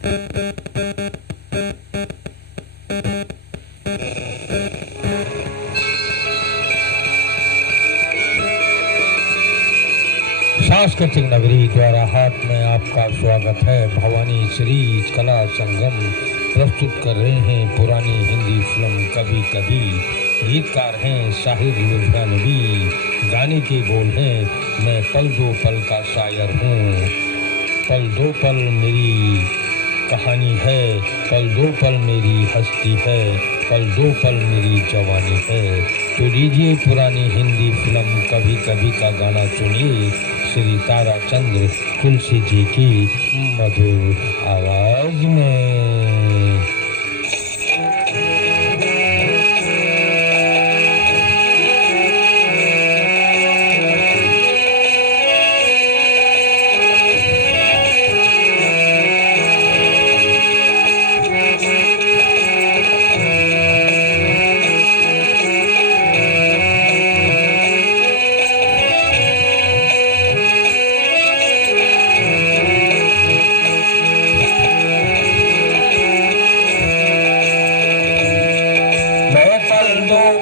सांस्कृतिक नगरी द्वारा हाट में आपका स्वागत है। भवानी सीरीज कला संगम प्रस्तुत कर रहे हैं पुरानी हिंदी फिल्म कभी कभी। गीतकार हैं शाहिद लुधियानवी, गाने के बोल हैं मैं पल दो पल का शायर हूँ। पल दो पल मेरी कहानी है, पल दो पल मेरी हस्ती है, पल दो पल मेरी जवानी है। तो लीजिए पुरानी हिंदी फिल्म कभी कभी का गाना सुनिए श्री ताराचंद्र तुलसी जी की मधुर आवाज में।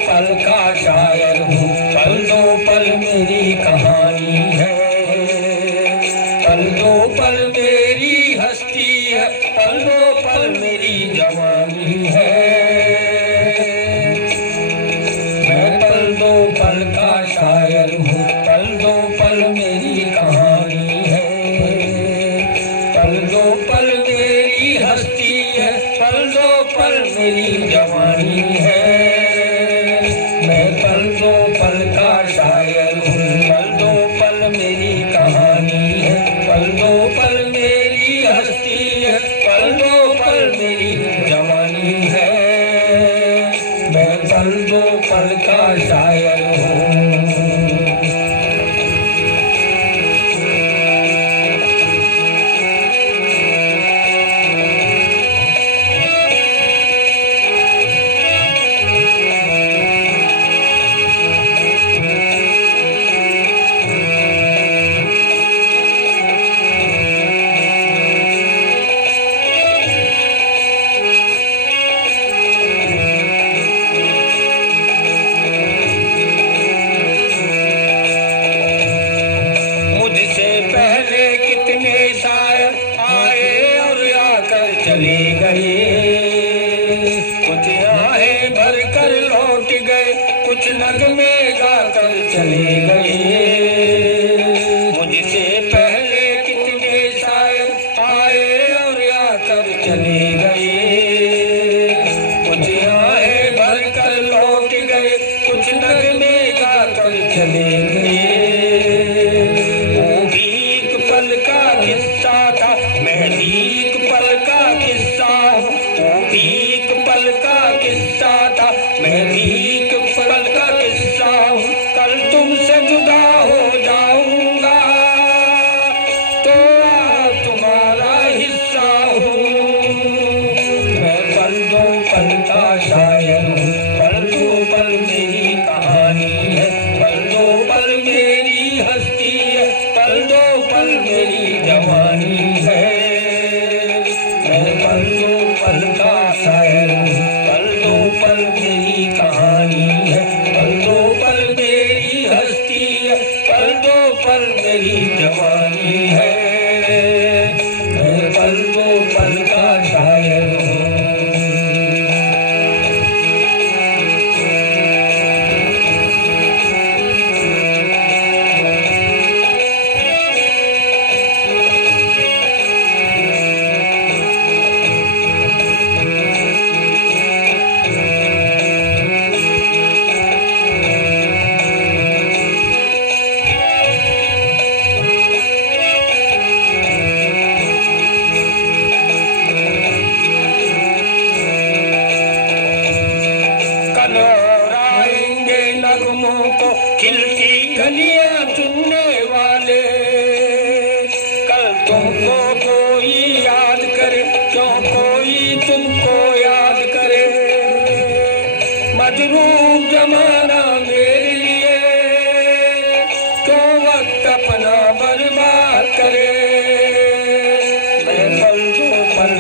पल का शायर हूँ, पल दो पल मेरी कहानी है, पल दो पल मेरी हस्ती है, पल दो पल मेरी जवानी है। मैं पल दो पल का शायर हूँ, पल दो पल मेरी कहानी है, पल दो पल मेरी हस्ती है, पल दो पल मेरी जवानी है। मैं पल दो पल का शायर हूँ, पल दो पल मेरी कहानी है, पल दो पल मेरी हस्ती है, पल दो पल मेरी जवानी है। मैं पल दो पल का शायर हूँ। चले गए कुछ आहें भर कर लौट गए, कुछ नगमे गा कर चले गए। मुझसे पहले कितने शायर आए और आकर चले गए, कुछ आहें भर कर लौट गए, कुछ नगमे गा कर चले गए। वो भी एक पल का किस्सा था, मैं भी एक पल का किस्सा हूँ। वो भी एक पल का किस्सा था, मैं भी एक पल का किस्सा हूँ। कल तुमसे जुदा हो जाऊंगा तो तुम्हारा हिस्सा हूँ। मैं पल दो पल का शायर हूँ, पल दो पल मेरी कहानी है, पल दो पल मेरी हस्ती है, पल दो पल मेरी जवानी है। मैं पल दो पल का शायर हूँ, पल दो पल मेरी कहानी है, पल दो पल मेरी हस्ती है, पल दो पल मेरी जवानी है। मैं पल दो पल का शायर हूँ। को खिलती गलियां चुनने वाले, कल तुमको कोई याद करे, क्यों कोई तुमको याद करे। मजरूब जमाना मेरे लिए क्यों वक्त अपना बर्बाद करे। मैं पल दो पल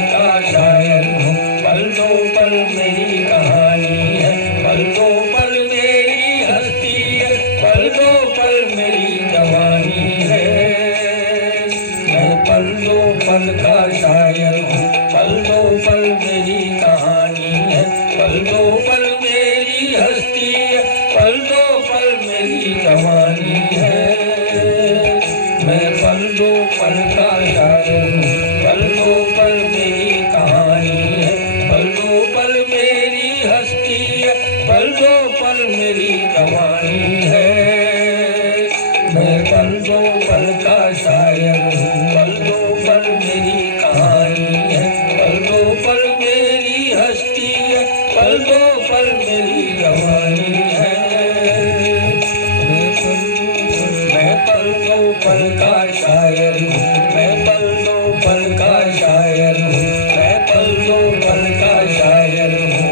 मैं पल दो पल का शायर हूँ, पल दो पल मेरी कहानी है, पल दो पल मेरी हस्ती है, पल दो पल मेरी जवानी है। मैं पल दो पल का शायर हूँ, मैं पल दो पल का शायर हूँ, मैं पल दो पल का शायर हूँ।